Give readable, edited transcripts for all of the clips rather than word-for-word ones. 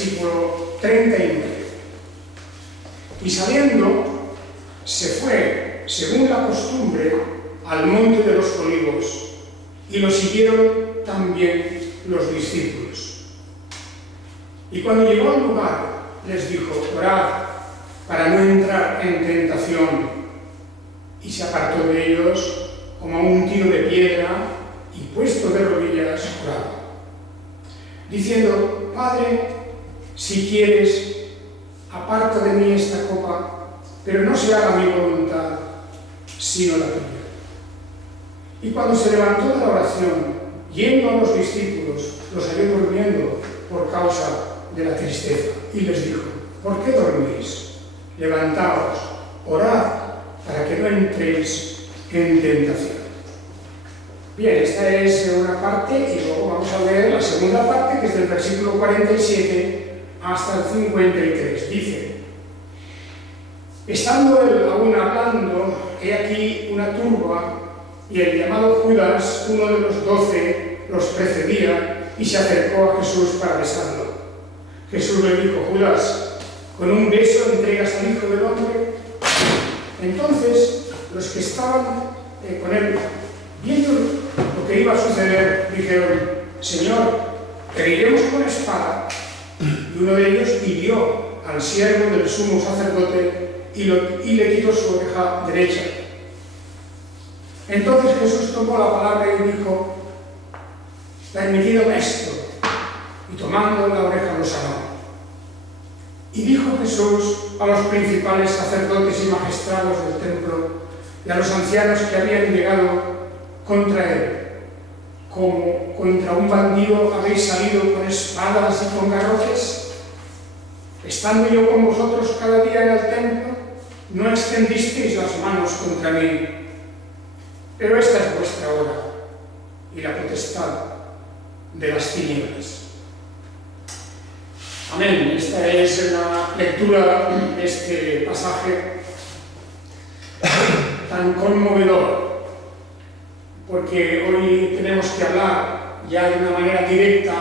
versículo 39. Y saliendo, se fue, según la costumbre, al monte de los Olivos, y lo siguieron también los discípulos. Y cuando llegó al lugar, les dijo: orad para no entrar en tentación. Y se apartó de ellos como a un tiro de piedra, y puesto de rodillas oraba, diciendo: Padre, si quieres, aparta de mí esta copa, pero no se haga mi voluntad, sino la tuya. Y cuando se levantó de la oración, yendo a los discípulos, los halló durmiendo por causa de la tristeza, y les dijo: ¿por qué dormís? Levantaos, orad, para que no entréis en tentación. Bien, esta es una parte, y luego vamos a ver la segunda parte, que es del versículo 47 hasta el 53. Dice: estando él aún hablando, he aquí una turba, y el llamado Judas, uno de los 12, los precedía, y se acercó a Jesús para besarlo. Jesús le dijo: Judas, ¿con un beso entregas al Hijo del Hombre? Entonces los que estaban con él, viendo lo que iba a suceder, dijeron: Señor, ¿heriremos con espada? Y uno de ellos hirió al siervo del sumo sacerdote y le quitó su oreja derecha. Entonces Jesús tomó la palabra y dijo: permitidme esto, y tomando la oreja lo sanó. Y dijo Jesús a los principales sacerdotes y magistrados del templo y a los ancianos que habían llegado contra él: como contra un bandido habéis salido con espadas y con garrotes. Estando yo con vosotros cada día en el templo, no extendisteis las manos contra mí. Pero esta es vuestra hora y la potestad de las tinieblas. Amén. Esta es la lectura de este pasaje tan conmovedor, porque hoy tenemos que hablar ya de una manera directa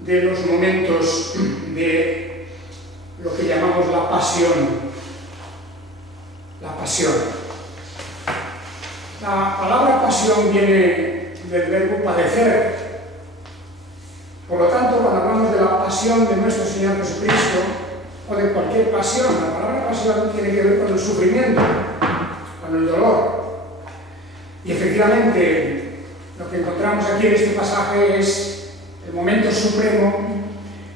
de los momentos de lo que llamamos la pasión. La pasión. La palabra pasión viene del verbo padecer. Por lo tanto, cuando hablamos de la pasión de nuestro Señor Jesucristo, o de cualquier pasión, la palabra pasión tiene que ver con el sufrimiento, con el dolor. Y efectivamente, lo que encontramos aquí en este pasaje es el momento supremo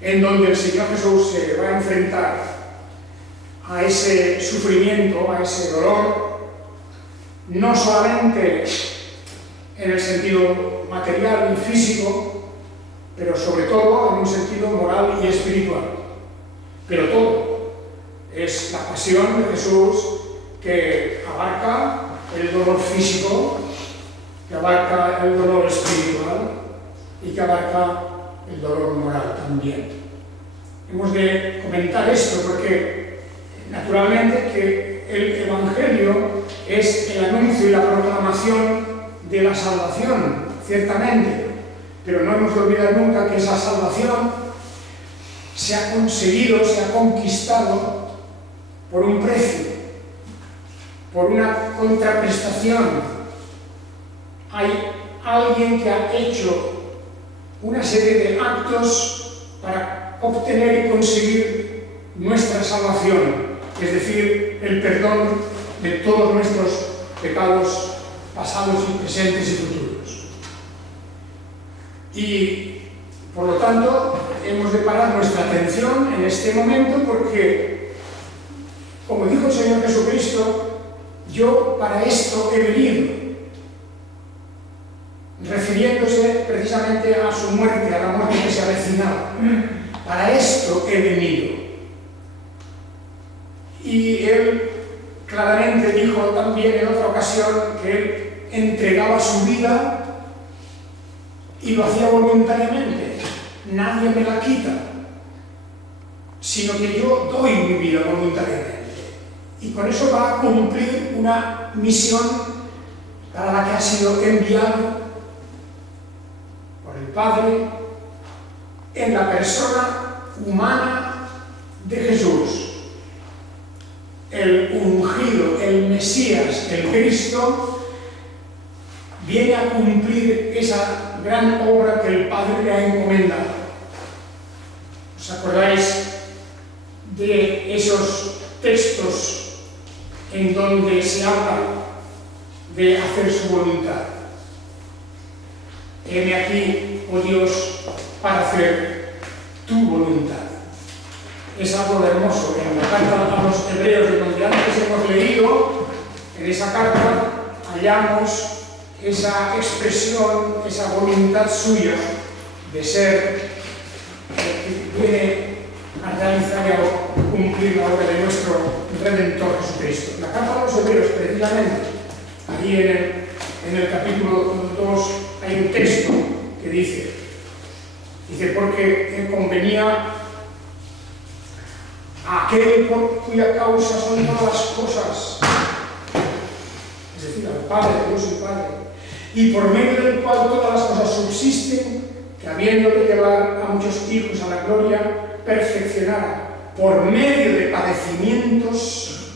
en donde el Señor Jesús se va a enfrentar a ese sufrimiento, a ese dolor, no solamente en el sentido material y físico, pero sobre todo en un sentido moral y espiritual. Pero todo es la pasión de Jesús, que abarca el dolor físico, que abarca el dolor espiritual y que abarca el dolor moral también. Hemos de comentar esto porque, naturalmente, que el Evangelio es el anuncio y la proclamación de la salvación, ciertamente, pero no hemos de olvidar nunca que esa salvación se ha conseguido, se ha conquistado por un precio, por una contraprestación. Hay alguien que ha hecho una serie de actos para obtener y conseguir nuestra salvación, es decir, el perdón de todos nuestros pecados pasados y presentes y futuros. Y, por lo tanto, hemos de parar nuestra atención en este momento porque, como dijo el Señor Jesucristo, yo para esto he venido, refiriéndose precisamente a su muerte, a la muerte que se avecinaba. Para esto he venido. Y él claramente dijo también en otra ocasión que él entregaba su vida y lo hacía voluntariamente. Nadie me la quita, sino que yo doy mi vida voluntariamente. Y con eso va a cumplir una misión para la que ha sido enviado por el Padre en la persona humana de Jesús, el ungido, el Mesías, el Cristo, viene a cumplir esa gran obra que el Padre le ha encomendado. ¿Os acordáis de esos textos en donde se habla de hacer su voluntad? Heme aquí, oh Dios, para hacer tu voluntad. Es algo hermoso. En la carta a los Hebreos, de donde antes hemos leído, en esa carta hallamos esa expresión, esa voluntad suya de ser que viene a realizar y a cumplir la obra de nuestro Redentor Jesucristo. La carta a los Hebreos, precisamente, ahí en el capítulo 2 hay un texto que dice, porque convenía a aquel por cuya causa son todas las cosas, es decir, al Padre, Dios y Padre, y por medio del cual todas las cosas subsisten, que habiendo de llevar a muchos hijos a la gloria, perfeccionara por medio de padecimientos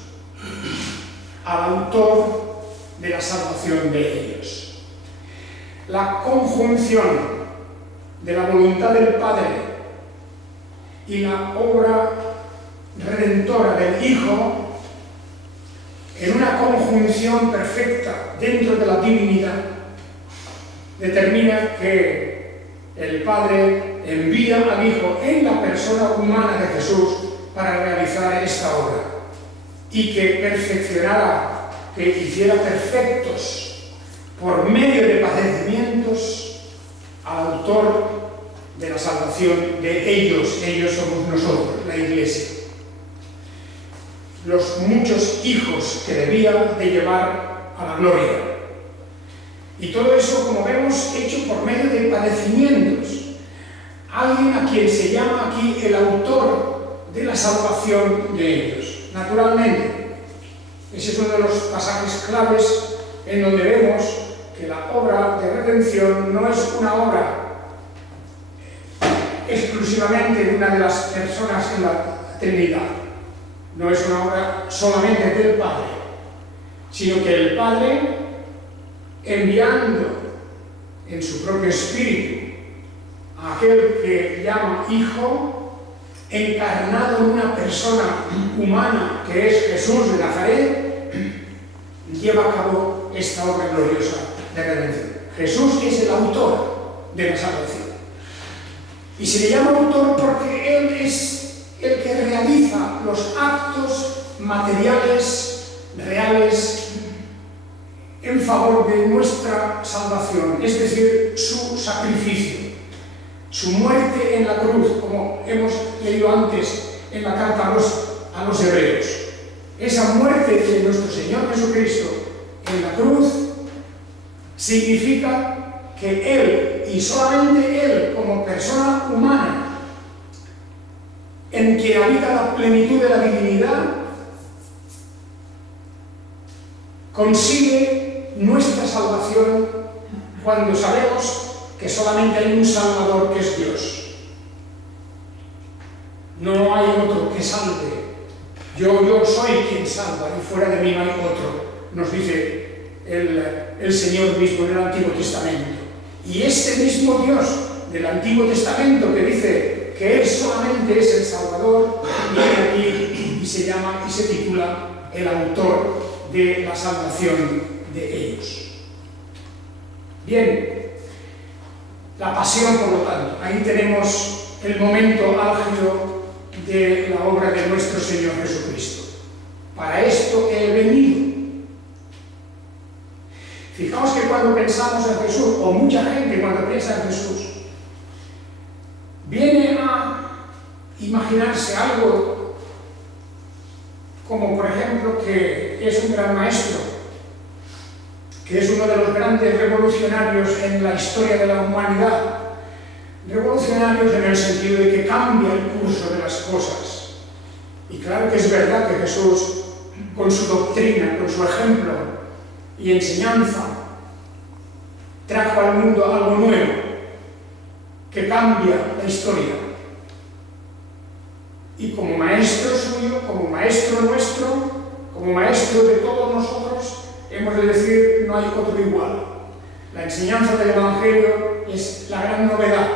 al autor de la salvación de ellos. La conjunción de la voluntad del Padre y la obra redentora del Hijo, en una conjunción perfecta dentro de la divinidad, determina que el Padre envía al Hijo en la persona humana de Jesús para realizar esta obra y que perfeccionara, que hiciera perfectos por medio de padecimientos al autor de la salvación de ellos somos nosotros, la Iglesia. Los muchos hijos que debía de llevar a la gloria. Y todo eso, como vemos, hecho por medio de padecimientos. Alguien a quien se llama aquí el autor de la salvación de ellos. Naturalmente, ese es uno de los pasajes claves en donde vemos que la obra de redención no es una obra exclusivamente de una de las personas en la Trinidad. No es una obra solamente del Padre, sino que el Padre, enviando en su propio espíritu a aquel que llama Hijo, encarnado en una persona humana que es Jesús de Nazaret, lleva a cabo esta obra gloriosa de redención. Jesús es el autor de la salvación. Y se le llama autor porque Él es el que realiza los actos materiales, reales, en favor de nuestra salvación, es decir, su sacrificio, su muerte en la cruz, como hemos leído antes en la carta a los Hebreos. Esa muerte de nuestro Señor Jesucristo en la cruz significa que Él, y solamente Él, como persona humana, en quien habita la plenitud de la divinidad, consigue nuestra salvación cuando sabemos que solamente hay un Salvador que es Dios. No hay otro que salve. Yo soy quien salva y fuera de mí no hay otro, nos dice el Señor mismo en el Antiguo Testamento. Y este mismo Dios del Antiguo Testamento que dice que Él solamente es el Salvador, viene aquí y se llama y se titula el autor de la salvación de ellos. Bien, la pasión, por lo tanto, ahí tenemos el momento álgido de la obra de nuestro Señor Jesucristo. Para esto he venido. Fijaos que cuando pensamos en Jesús, o mucha gente cuando piensa en Jesús, viene a imaginarse algo como, por ejemplo, que es un gran maestro, que es uno de los grandes revolucionarios en la historia de la humanidad. Revolucionarios en el sentido de que cambia el curso de las cosas. Y claro que es verdad que Jesús, con su doctrina, con su ejemplo y enseñanza, trajo al mundo algo nuevo, que cambia la historia. Y como maestro suyo, como maestro nuestro, como maestro de todos nosotros, hemos de decir, no hay otro igual. La enseñanza del Evangelio es la gran novedad,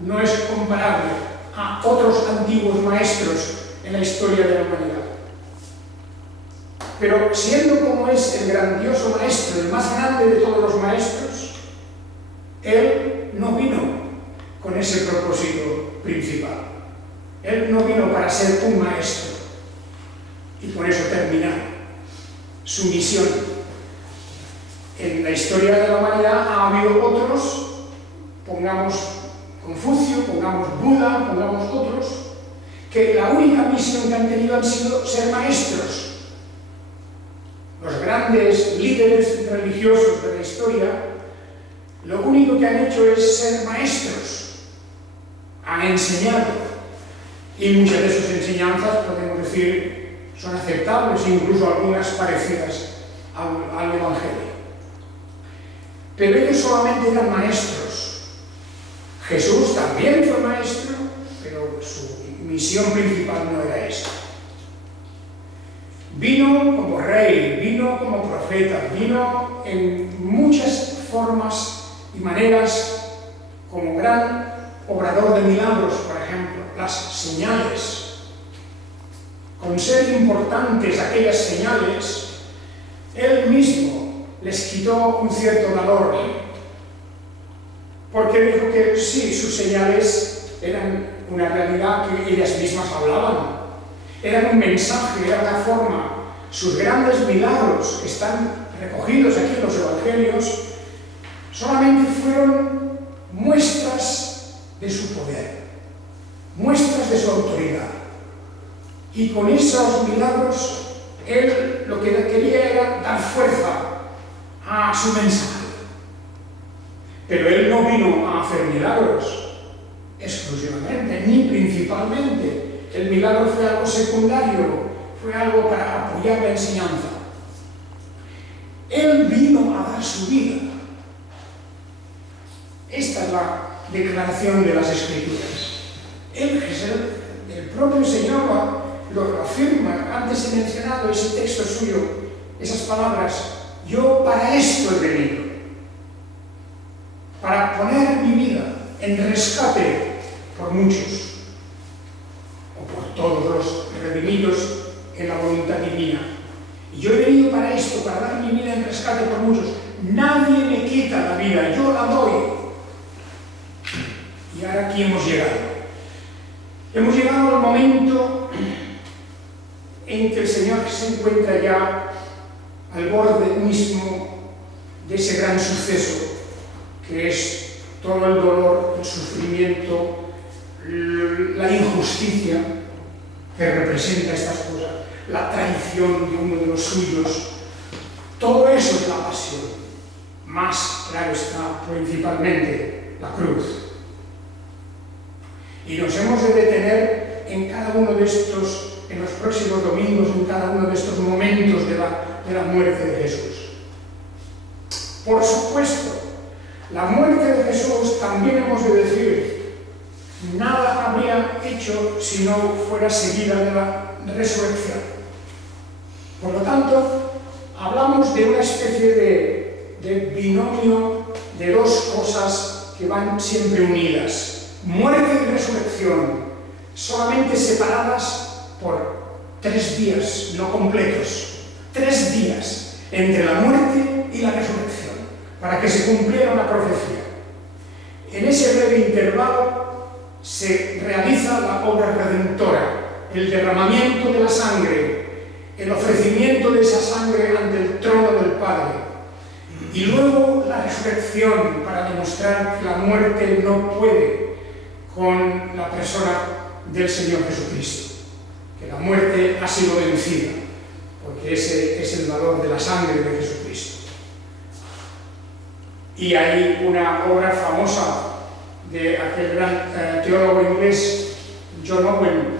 no es comparable a otros antiguos maestros en la historia de la humanidad. Pero siendo como es el grandioso maestro, el más grande de todos los maestros, él no vino con ese propósito principal. Él no vino para ser un maestro y por eso terminar su misión. En la historia de la humanidad ha habido otros, pongamos Confucio, pongamos Buda, pongamos otros, que la única misión que han tenido han sido ser maestros. Los grandes líderes religiosos de la historia, lo único que han hecho es ser maestros, han enseñado. Y muchas de sus enseñanzas, podemos decir, son aceptables, incluso algunas parecidas al Evangelio. Pero ellos solamente eran maestros. Jesús también fue maestro, pero su misión principal no era esa. Vino como rey, vino como profeta, vino en muchas formas y maneras como gran obrador de milagros, por ejemplo, las señales. Con ser importantes aquellas señales, él mismo les quitó un cierto valor, porque dijo que sí, sus señales eran una realidad que ellas mismas hablaban, eran un mensaje, era una forma. Sus grandes milagros que están recogidos aquí en los Evangelios solamente fueron muestras de su poder, muestras de su autoridad. Y con esos milagros, él lo que quería era dar fuerza a su mensaje. Pero él no vino a hacer milagros exclusivamente, ni principalmente. El milagro fue algo secundario, fue algo para apoyar la enseñanza. Él vino a dar su vida. Esta es la declaración de las Escrituras. El propio Señor lo afirma. Antes he mencionado ese texto suyo, esas palabras: yo para esto he venido, para poner mi vida en rescate por muchos, o por todos los redimidos en la voluntad divina. Y yo he venido para esto, para dar mi vida en rescate por muchos. Nadie me quita la vida, yo la doy. Y ahora aquí hemos llegado. Hemos llegado al momento en que el Señor se encuentra ya al borde mismo de ese gran suceso, que es todo el dolor, el sufrimiento, la injusticia que representa estas cosas, la traición de uno de los suyos. Todo eso es la pasión. Más, claro está, principalmente la cruz. Y nos hemos de detener en cada uno de estos, en los próximos domingos, en cada uno de estos momentos de la muerte de Jesús. Por supuesto, la muerte de Jesús, también hemos de decir, nada habría hecho si no fuera seguida de la resurrección. Por lo tanto, hablamos de una especie de binomio de dos cosas que van siempre unidas. Muerte y resurrección, solamente separadas por 3 días no completos. 3 días entre la muerte y la resurrección, para que se cumpliera una profecía. En ese breve intervalo se realiza la obra redentora, el derramamiento de la sangre, el ofrecimiento de esa sangre ante el trono del Padre, y luego la resurrección, para demostrar que la muerte no puede con la persona del Señor Jesucristo, que la muerte ha sido vencida, porque ese es el valor de la sangre de Jesucristo. Y hay una obra famosa de aquel gran teólogo inglés, John Owen.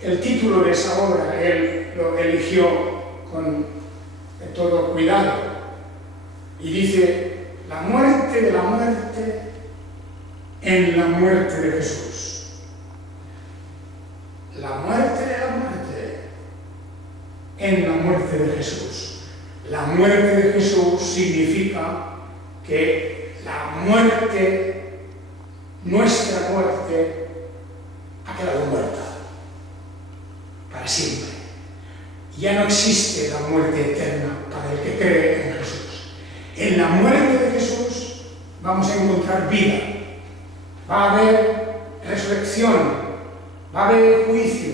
El título de esa obra él lo eligió con todo cuidado, y dice: la muerte de la muerte en la muerte de Jesús. la muerte de la muerte en la muerte de Jesús. La muerte de Jesús significa que la muerte, nuestra muerte, ha quedado muerta para siempre. Ya no existe la muerte eterna para el que cree en Jesús. En la muerte de Jesús vamos a encontrar vida. Va a haber resurrección, va a haber juicio,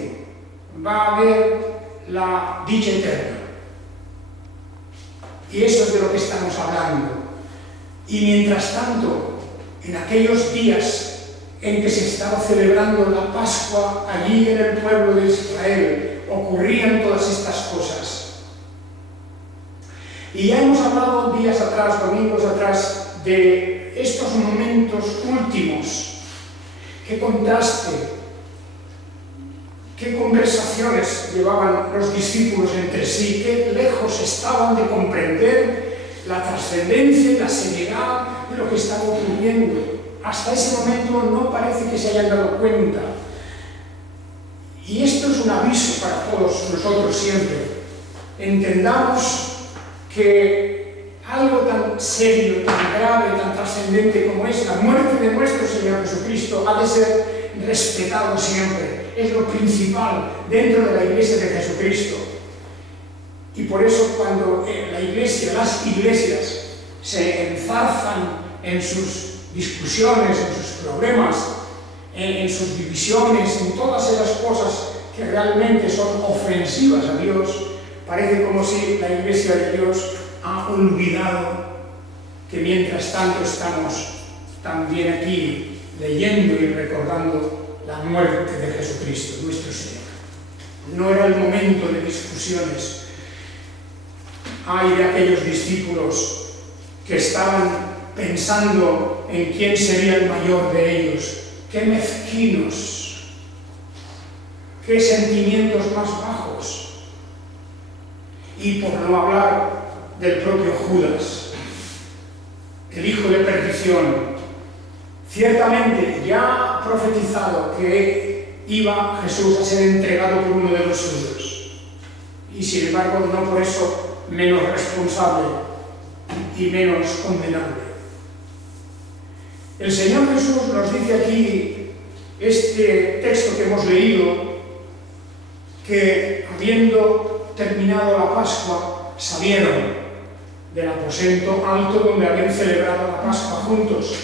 va a haber la dicha eterna. Y eso es de lo que estamos hablando. Y mientras tanto, en aquellos días en que se estaba celebrando la Pascua allí en el pueblo de Israel, ocurrían todas estas cosas. Y ya hemos hablado días atrás, domingos atrás, de estos momentos últimos. Qué contraste, qué conversaciones llevaban los discípulos entre sí, qué lejos estaban de comprender la trascendencia y la seriedad de lo que estaba ocurriendo. Hasta ese momento no parece que se hayan dado cuenta. Y esto es un aviso para todos nosotros siempre. Entendamos que algo tan serio, tan grave, tan trascendente como es la muerte de nuestro Señor Jesucristo ha de ser respetado siempre. Es lo principal dentro de la Iglesia de Jesucristo. Y por eso cuando la Iglesia, las iglesias, se enzarzan en sus discusiones, en sus problemas, en sus divisiones, en todas esas cosas que realmente son ofensivas a Dios, parece como si la Iglesia de Dios ha olvidado que mientras tanto estamos también aquí leyendo y recordando la muerte de Jesucristo, nuestro Señor. No era el momento de discusiones. Hay de aquellos discípulos que estaban pensando en quién sería el mayor de ellos. ¡Qué mezquinos! ¡Qué sentimientos más bajos! Y por no hablar del propio Judas, el hijo de perdición, ciertamente ya profetizado que iba Jesús a ser entregado por uno de los suyos, y sin embargo no por eso menos responsable y menos condenable. El Señor Jesús nos dice aquí, este texto que hemos leído, que habiendo terminado la Pascua, salieron del aposento alto donde habían celebrado la Pascua juntos.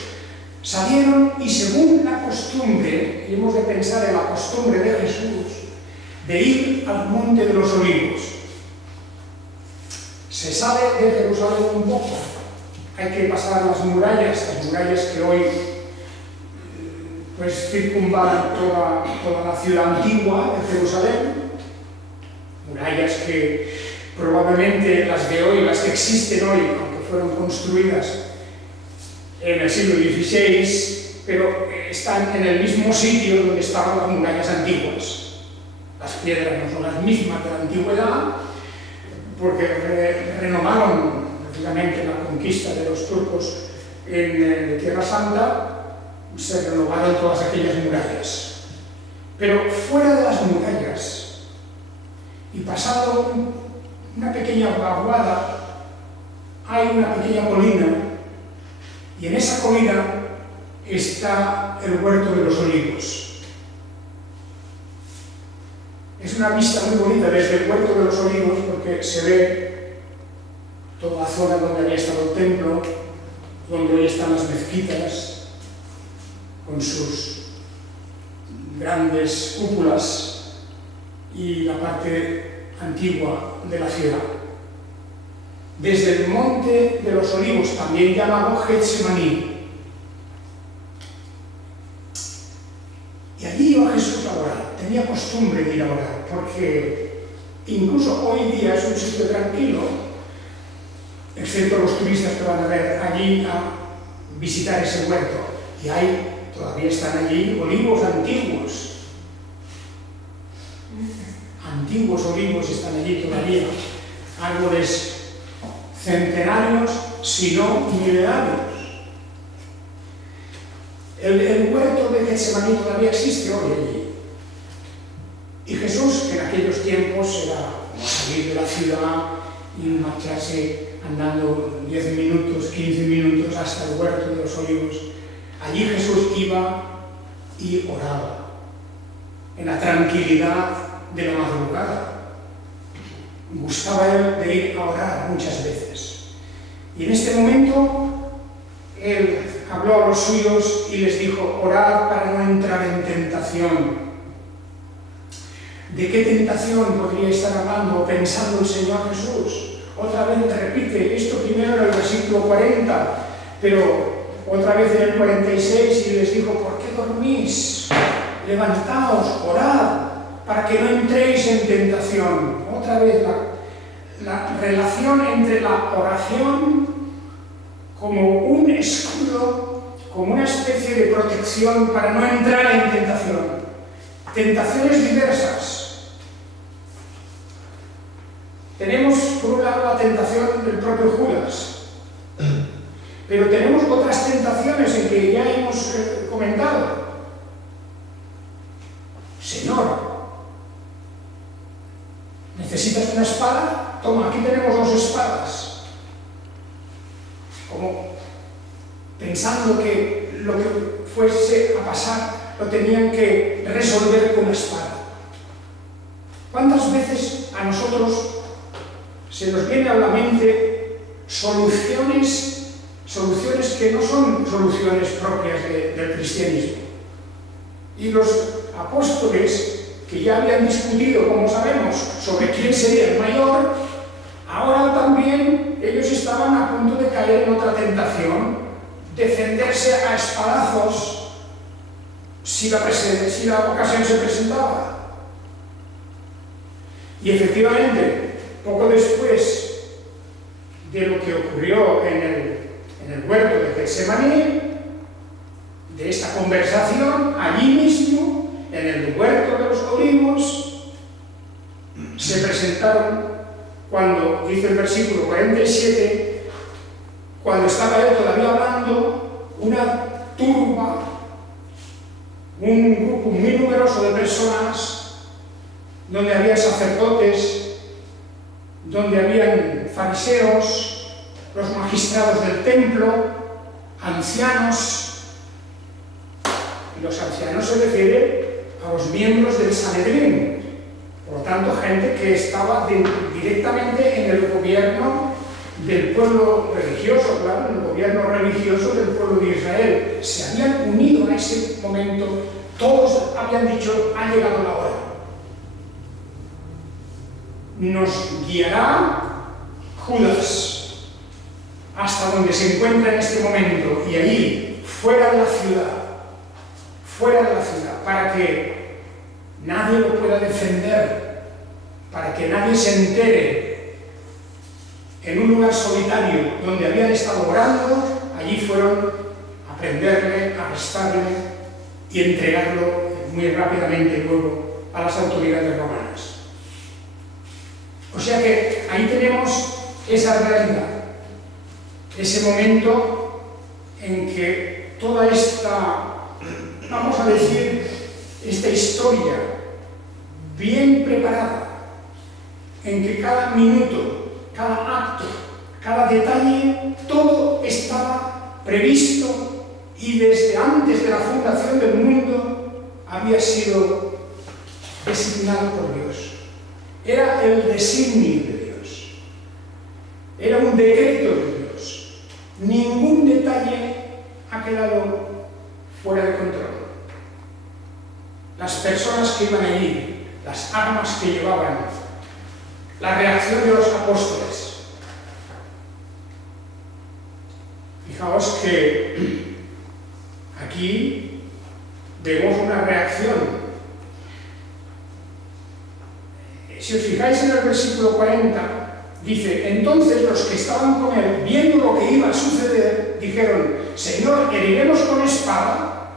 Salieron y según la costumbre, y hemos de pensar en la costumbre de Jesús, de ir al Monte de los Olivos. Se sale de Jerusalén un poco. Hay que pasar las murallas que hoy pues circunvalan toda la ciudad antigua de Jerusalén, murallas que probablemente las de hoy, las que existen hoy, aunque fueron construidas en el siglo XVI, pero están en el mismo sitio donde estaban las murallas antiguas. Las piedras no son las mismas de la antigüedad, porque renovaron precisamente la conquista de los turcos en Tierra Santa, se renovaron todas aquellas murallas. Pero fuera de las murallas, y pasado una pequeña vaguada, hay una pequeña colina, y en esa colina está el Huerto de los Olivos. Es una vista muy bonita desde el Huerto de los Olivos, porque se ve toda la zona donde había estado el templo, donde hoy están las mezquitas, con sus grandes cúpulas, y la parte antigua de la ciudad. Desde el Monte de los Olivos, también llamado Getsemaní. Y allí iba Jesús a orar, tenía costumbre de ir a orar, porque incluso hoy día es un sitio tranquilo, excepto los turistas que van a ver allí a visitar ese huerto. Y todavía están allí olivos antiguos. Antiguos olivos están allí todavía. Árboles centenarios, si no milenarios. El huerto de Getsemaní todavía existe hoy allí. Y Jesús, que en aquellos tiempos era como salir de la ciudad y marcharse andando 10 minutos, 15 minutos hasta el huerto de los olivos, allí Jesús iba y oraba, en la tranquilidad de la madrugada. Gustaba él de ir a orar muchas veces. Y en este momento, él habló a los suyos y les dijo: orad para no entrar en tentación. ¿De qué tentación podría estar hablando o pensando el Señor Jesús? Otra vez repite, esto primero en el versículo 40, pero otra vez en el 46, y les dijo: ¿por qué dormís? Levantaos, orad, para que no entréis en tentación. Otra vez la relación entre la oración como un escudo, como una especie de protección para no entrar en tentación. Tentaciones diversas. Tenemos, por un lado, la tentación del propio Judas, pero tenemos otras tentaciones en que ya hemos comentado. Señor, ¿necesitas una espada? Toma, aquí tenemos 2 espadas. Como pensando que lo que fuese a pasar lo tenían que resolver con una espada. ¿Cuántas veces a nosotros se nos viene a la mente soluciones que no son soluciones propias del cristianismo? Y los apóstoles, que ya habían discutido, como sabemos, sobre quién sería el mayor, ahora también ellos estaban a punto de caer en otra tentación: defenderse a espadazos si la ocasión se presentaba. Y efectivamente, poco después de lo que ocurrió en el huerto de Getsemaní, de esta conversación, allí mismo, en el huerto de los olivos, se presentaron, cuando, dice el versículo 47, cuando estaba él todavía hablando, una turba, un grupo muy numeroso de personas, donde había sacerdotes, donde habían fariseos, los magistrados del templo, ancianos. Y los ancianos se refiere a los miembros del Sanedrín, por lo tanto, gente que estaba directamente en el gobierno del pueblo religioso, claro, en el gobierno religioso del pueblo de Israel. Se habían unido a ese momento, todos habían dicho: ha llegado la hora. Nos guiará Judas hasta donde se encuentra en este momento, y allí, fuera de la ciudad, para que nadie lo pueda defender, para que nadie se entere, en un lugar solitario donde habían estado orando. Allí fueron a prenderle, a arrestarle y entregarlo muy rápidamente luego a las autoridades romanas. O sea que ahí tenemos esa realidad, ese momento en que toda esta, vamos a decir, esta historia bien preparada, en que cada minuto, cada acto, cada detalle, todo estaba previsto y desde antes de la fundación del mundo había sido designado por Dios. Era el designio de Dios, era un decreto de Dios. Ningún detalle ha quedado fuera de control. Las personas que iban allí, las armas que llevaban, la reacción de los apóstoles. Fijaos que aquí vemos una reacción. Si os fijáis en el versículo 40, dice: entonces los que estaban con él, viendo lo que iba a suceder, dijeron: Señor, ¿heriremos con espada?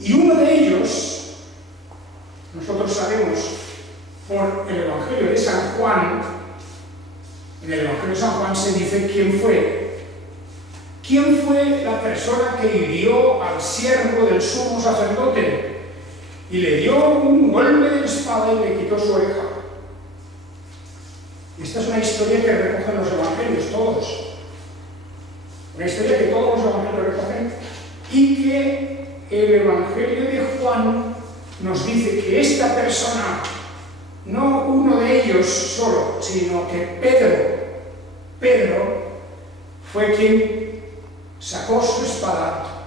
Y uno de ellos, nosotros sabemos por el Evangelio de San Juan, en el Evangelio de San Juan se dice quién fue ¿quién fue la persona que hirió al siervo del sumo sacerdote y le dio un golpe de espada y le quitó su oreja? Esta es una historia que recogen los evangelios, todos. Una historia que todos los evangelios recogen y que el evangelio de Juan nos dice que esta persona, no uno de ellos solo, sino que Pedro fue quien sacó su espada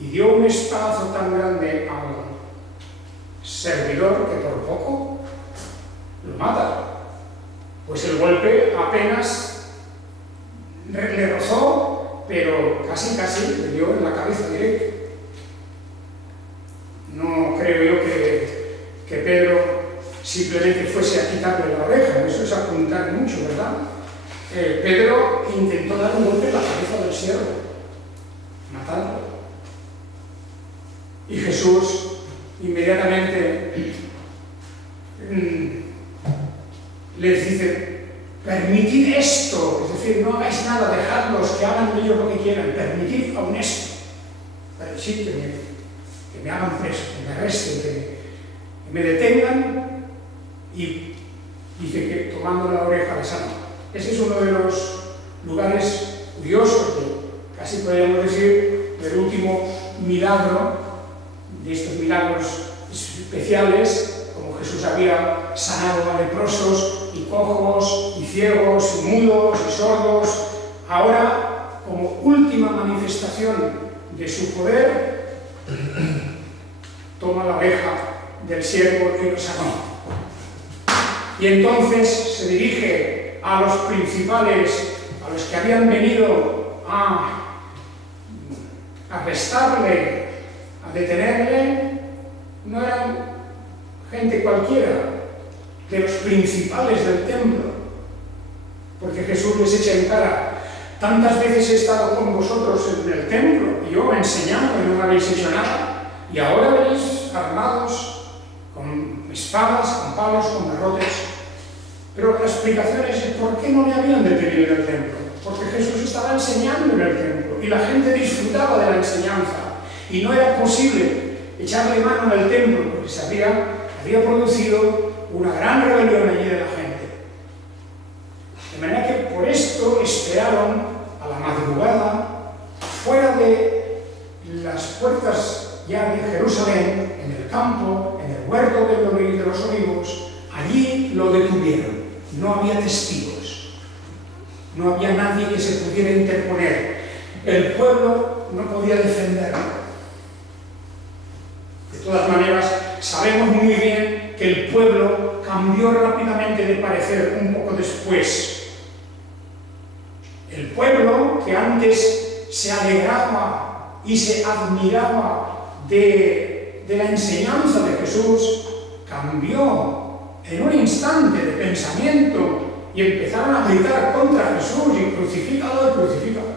y dio un espadazo tan grande al servidor que por poco lo mata. Pues el golpe apenas le rozó, pero casi le dio en la cabeza directo. No creo yo que Pedro simplemente fuese a quitarle la oreja, eso es apuntar mucho, ¿verdad? Pedro intentó dar un golpe en la cabeza del siervo, matarlo. Y Jesús inmediatamente les dice: permitid esto, es decir, no hagáis nada, dejadlos, que hagan ellos lo que quieran, permitid aún esto. Sí, que me hagan preso, que me arresten, que me detengan, y dice que tomando la oreja le sana. Ese es uno de los lugares curiosos, casi podríamos decir, del último milagro, de estos milagros especiales, como Jesús había sanado a leprosos y cojos y ciegos y mudos y sordos. Ahora, como última manifestación de su poder, toma la oreja del siervo y lo sanó. Y entonces se dirige a los principales, a los que habían venido a arrestarle, a detenerle. No eran gente cualquiera, de los principales del templo, porque Jesús les echa en cara: tantas veces he estado con vosotros en el templo y yo enseñando y no me habéis hecho nada, y ahora venís armados con espadas, con palos, con garrotes. Pero la explicación es: ¿por qué no le habían detenido en el templo? Porque Jesús estaba enseñando en el templo y la gente disfrutaba de la enseñanza, y no era posible echarle mano en el templo porque se había producido una gran rebelión allí de la gente. De manera que por esto esperaron a la madrugada fuera de las puertas ya de Jerusalén, en el campo, en el huerto de los olivos. Allí lo detuvieron. No había testigos, no había nadie que se pudiera interponer. El pueblo no podía defenderlo. De todas maneras, sabemos muy bien que el pueblo cambió rápidamente de parecer un poco después. El pueblo, que antes se alegraba y se admiraba de la enseñanza de Jesús, cambió en un instante de pensamiento y empezaron a gritar contra Jesús y crucifícalo, crucifícalo.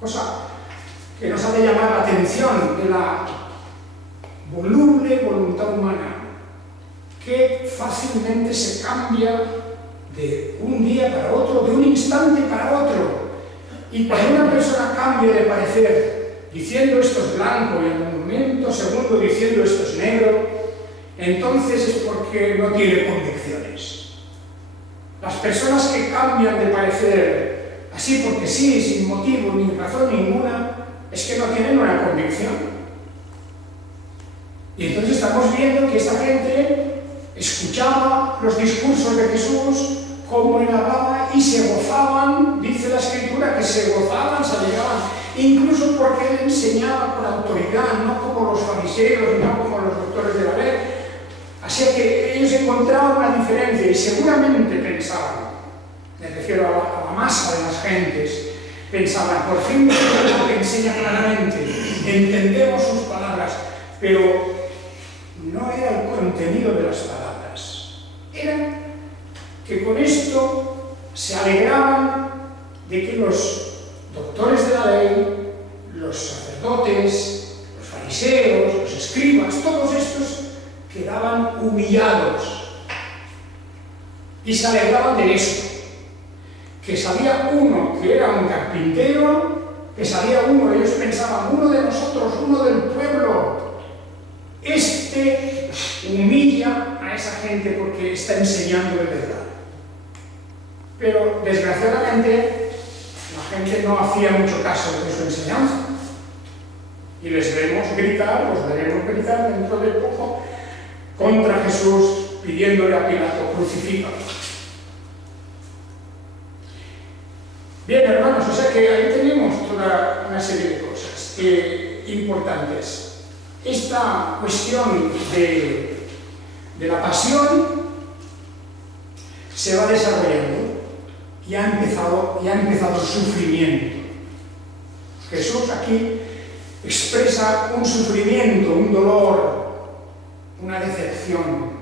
Cosa que nos ha de llamar la atención de la voluble voluntad humana, que fácilmente se cambia de un día para otro, de un instante para otro. Y cuando una persona cambia de parecer, diciendo esto es blanco y en un momento segundo diciendo esto es negro, entonces es porque no tiene convicciones. Las personas que cambian de parecer así porque sí, sin motivo ni razón ninguna, es que no tienen una convicción. Y entonces estamos viendo que esta gente escuchaba los discursos de Jesús, cómo él hablaba, y se gozaban, dice la Escritura, que se gozaban, se alegraban, incluso porque él enseñaba con autoridad, no como los fariseos, no como los doctores de la ley. Así que ellos encontraban una diferencia y seguramente pensaban, me refiero a la masa de las gentes, pensaban: por fin lo que enseña claramente, entendemos sus palabras, pero no era el contenido de las palabras, era que con esto se alegraban de que los doctores de la ley, los sacerdotes, los fariseos, los escribas, todos estos quedaban humillados y se alegraban de eso. que sabía uno que era un carpintero, que sabía uno, ellos pensaban, uno de nosotros, uno del pueblo, este humilla a esa gente porque está enseñando de verdad. Pero desgraciadamente la gente no hacía mucho caso de su enseñanza. Y les veremos gritar, los veremos gritar dentro de poco contra Jesús, pidiéndole a Pilato, crucifícalo. Bien, hermanos, o sea que ahí tenemos toda una serie de cosas importantes. Esta cuestión de la pasión se va desarrollando y ha empezado el sufrimiento. Jesús aquí expresa un sufrimiento, un dolor, una decepción.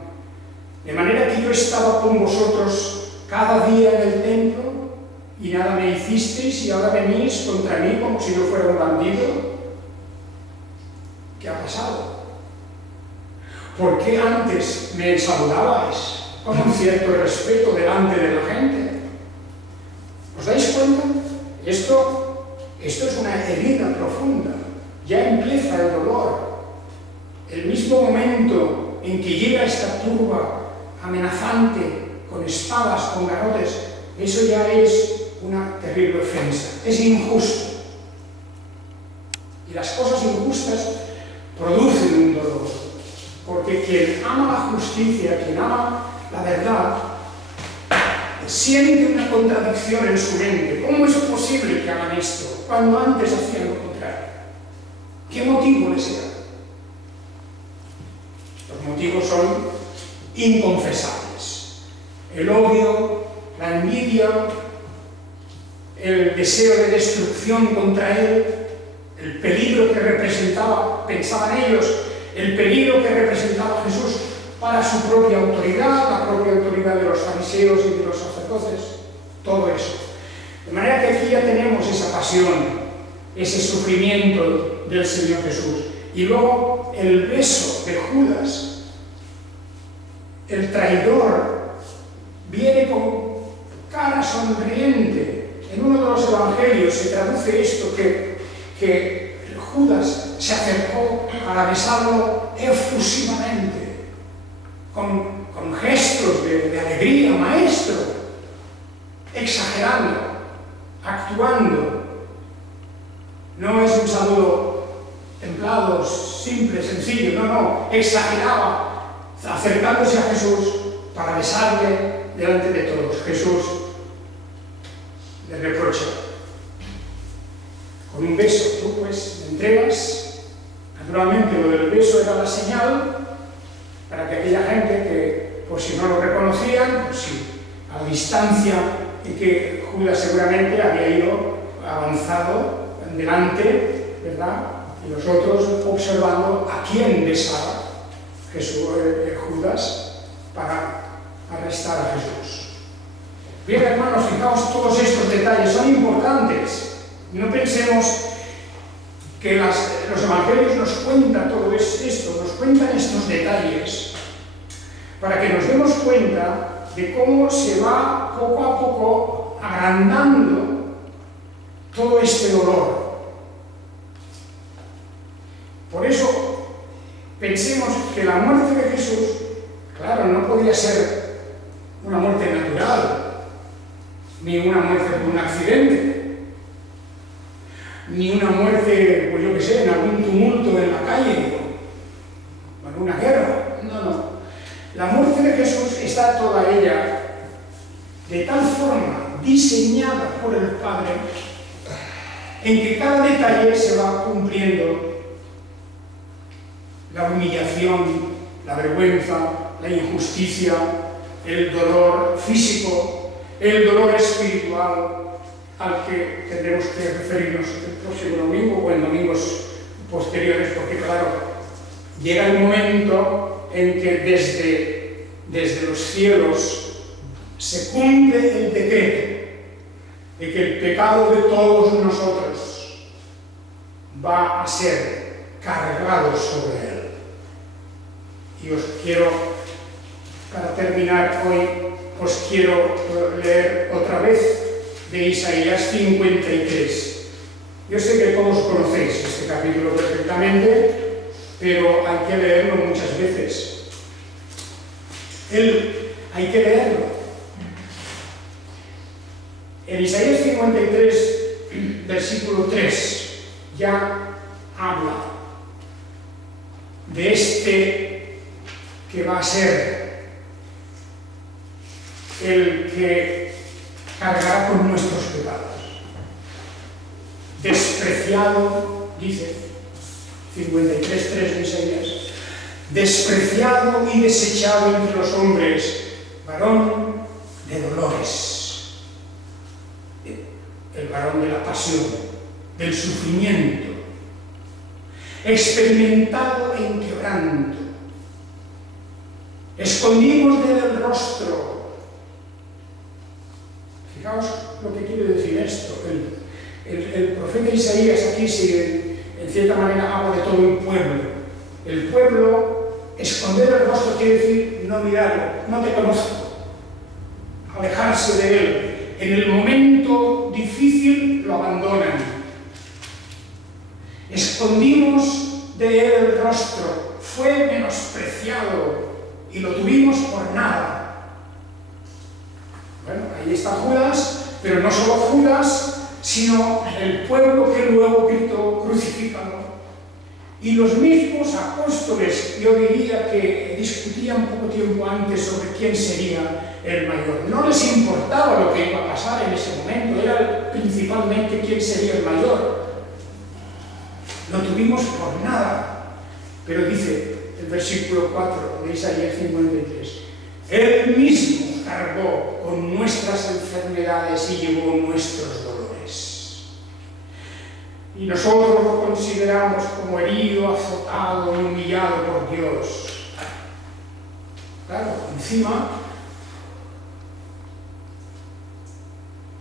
De manera que yo estaba con vosotros cada día en el templo y nada me hicisteis y ahora venís contra mí como si yo fuera un bandido. ¿Qué ha pasado? ¿Por qué antes me saludabais con un cierto respeto delante de la gente? ¿Os dais cuenta? Esto es una herida profunda. Ya empieza el dolor. El mismo momento en que llega esta turba amenazante, con espadas, con garrotes, eso ya es una terrible ofensa. Es injusto. Y las cosas injustas producen un dolor. Porque quien ama la justicia, quien ama la verdad, siente una contradicción en su mente. ¿Cómo es posible que hagan esto cuando antes hacían lo contrario? ¿Qué motivo les era? Los motivos son inconfesables. El odio, la envidia, el deseo de destrucción contra él, el peligro que representaba, pensaban ellos, el peligro que representaba Jesús para su propia autoridad, la propia autoridad de los fariseos y de los sacerdotes, todo eso. De manera que aquí ya tenemos esa pasión, ese sufrimiento del Señor Jesús. Y luego el beso de Judas, el traidor, viene con cara sonriente. En uno de los evangelios se traduce esto, que Judas se acercó para besarlo efusivamente, con gestos de alegría, maestro, exagerando, actuando. No es un saludo templado, simple, sencillo, no, exageraba, acercándose a Jesús para besarle delante de todos. Jesús le reprocha: con un beso tú pues me entregas. Naturalmente lo del beso era la señal para que aquella gente que, por si no lo reconocían, pues sí, a la distancia en que Judas seguramente había ido avanzado delante, ¿verdad? Y los otros observando a quién besaba Judas para arrestar a Jesús. Bien, hermanos, fijaos, todos estos detalles son importantes. No pensemos que los evangelios nos cuentan todo esto, nos cuentan estos detalles para que nos demos cuenta de cómo se va poco a poco agrandando todo este dolor. Por eso pensemos que la muerte de Jesús, claro, no podía ser una muerte natural, ni una muerte por un accidente, ni una muerte, pues yo qué sé, en algún tumulto en la calle, o en una guerra. No. La muerte de Jesús está toda ella de tal forma diseñada por el Padre, en que cada detalle se va cumpliendo. La humillación, la vergüenza, la injusticia, el dolor físico, el dolor espiritual, al que tendremos que referirnos el próximo domingo o en domingos posteriores, porque claro, llega el momento en que desde los cielos se cumple el decreto de que el pecado de todos nosotros va a ser cargado sobre él. Y os quiero, para terminar hoy, os quiero leer otra vez de Isaías 53. Yo sé que todos conocéis este capítulo perfectamente, pero hay que leerlo muchas veces. Hay que leerlo. En Isaías 53, versículo 3, ya habla de este que va a ser el que cargará con nuestros pecados. Despreciado, dice 53:3 de Isaías, despreciado y desechado entre los hombres, varón de dolores, el varón de la pasión, del sufrimiento, experimentado en quebranto. Escondimos de él el rostro. Fijaos lo que quiere decir esto. El profeta Isaías aquí, en cierta manera, habla de todo el pueblo. El pueblo, esconder el rostro quiere decir no mirarlo, no te conozco, alejarse de él. En el momento difícil lo abandonan. Escondimos de él el rostro, fue menospreciado y lo tuvimos por nada. Bueno, ahí está Judas, pero no solo Judas, sino el pueblo que luego gritó, crucifícalo. Y los mismos apóstoles, yo diría que discutían poco tiempo antes sobre quién sería el mayor. No les importaba lo que iba a pasar en ese momento, era principalmente quién sería el mayor. Lo tuvimos por nada. Pero dice el versículo 4 de Isaías 53, Él mismo cargó con nuestras enfermedades y llevó nuestros dolores. Y nosotros lo consideramos como herido, azotado, humillado por Dios. Claro, encima,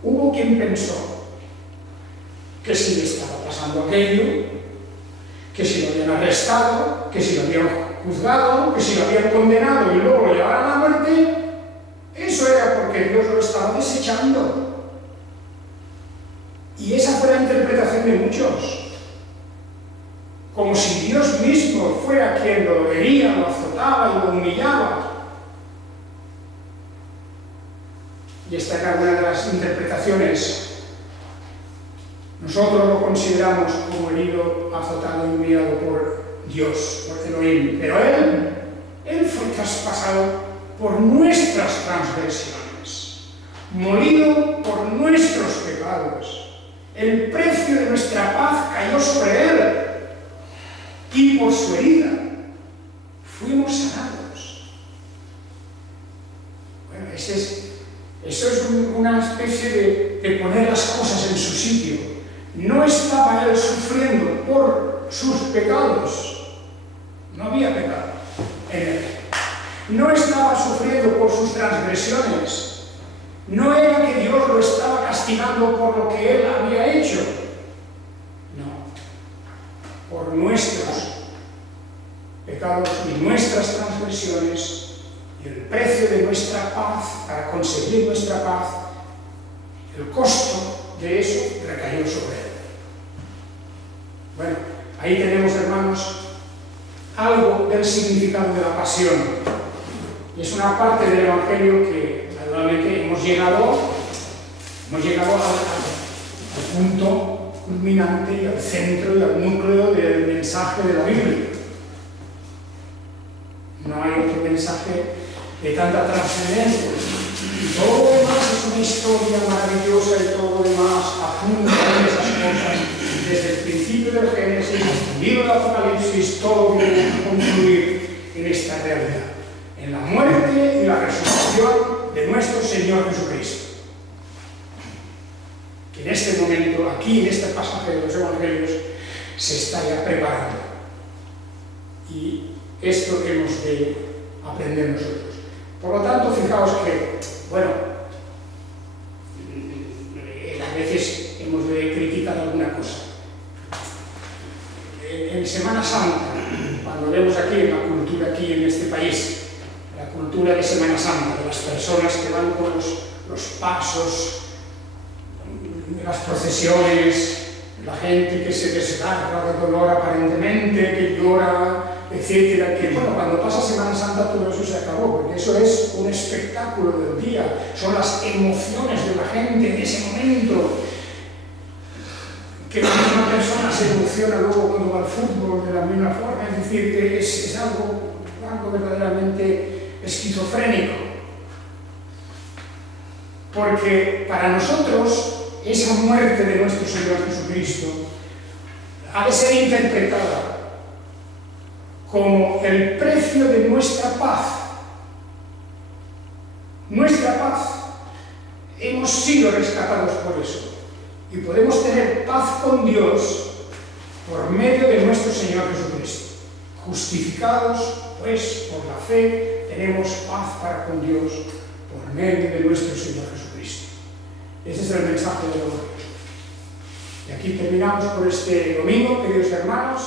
hubo quien pensó que si le estaba pasando aquello, que si lo habían arrestado, que si lo habían juzgado, que si lo habían condenado y luego lo llevaran a la muerte, eso era porque Dios lo estaba desechando. Y esa fue la interpretación de muchos. Como si Dios mismo fuera quien lo hería, lo azotaba y lo humillaba. Y esta era una de las interpretaciones. Nosotros lo consideramos como herido, azotado y humillado por Dios, por Elohim. Pero Él fue traspasado por nuestras transgresiones, molido por nuestros pecados. El precio de nuestra paz cayó sobre Él y por su herida fuimos sanados. Bueno, eso es una especie de poner las cosas en su sitio. No estaba Él sufriendo por sus pecados, no había pecado en Él. No estaba sufriendo por sus transgresiones. No era que Dios lo estaba castigando por lo que Él había hecho. No. Por nuestros pecados y nuestras transgresiones, y el precio de nuestra paz, para conseguir nuestra paz, el costo de eso recayó sobre Él. Bueno, ahí tenemos, hermanos, algo del significado de la pasión. Y es una parte del Evangelio que realmente hemos llegado al punto culminante y al centro y al núcleo del mensaje de la Biblia. No hay otro mensaje de tanta trascendencia. Todo lo demás es una historia maravillosa y todo lo demás apunta a esas cosas. Desde el principio del Génesis hasta el libro del Apocalipsis, todo viene a concluir en esta realidad, en la muerte y la resurrección de nuestro Señor Jesucristo. Que en este momento, aquí en este pasaje de los Evangelios, se está ya preparando. Y esto hemos de aprender nosotros. Por lo tanto, fijaos que, bueno, a veces hemos de criticar alguna cosa. En Semana Santa, cuando vemos aquí en la cultura, aquí en este país, la cultura de Semana Santa, de las personas que van con los pasos las procesiones, la gente que se desgarra de dolor aparentemente, que llora, etcétera, que bueno, cuando pasa Semana Santa todo eso se acabó, porque eso es un espectáculo del día, son las emociones de la gente en ese momento, que la misma persona se emociona luego cuando va al fútbol de la misma forma, es decir, que es algo verdaderamente esquizofrénico. Porque para nosotros esa muerte de nuestro Señor Jesucristo ha de ser interpretada como el precio de nuestra paz. Nuestra paz. Hemos sido rescatados por eso. Y podemos tener paz con Dios por medio de nuestro Señor Jesucristo. Justificados, pues, por la fe, tenemos paz para con Dios por medio de nuestro Señor Jesucristo. Ese es el mensaje de hoy. Y aquí terminamos por este domingo, queridos hermanos.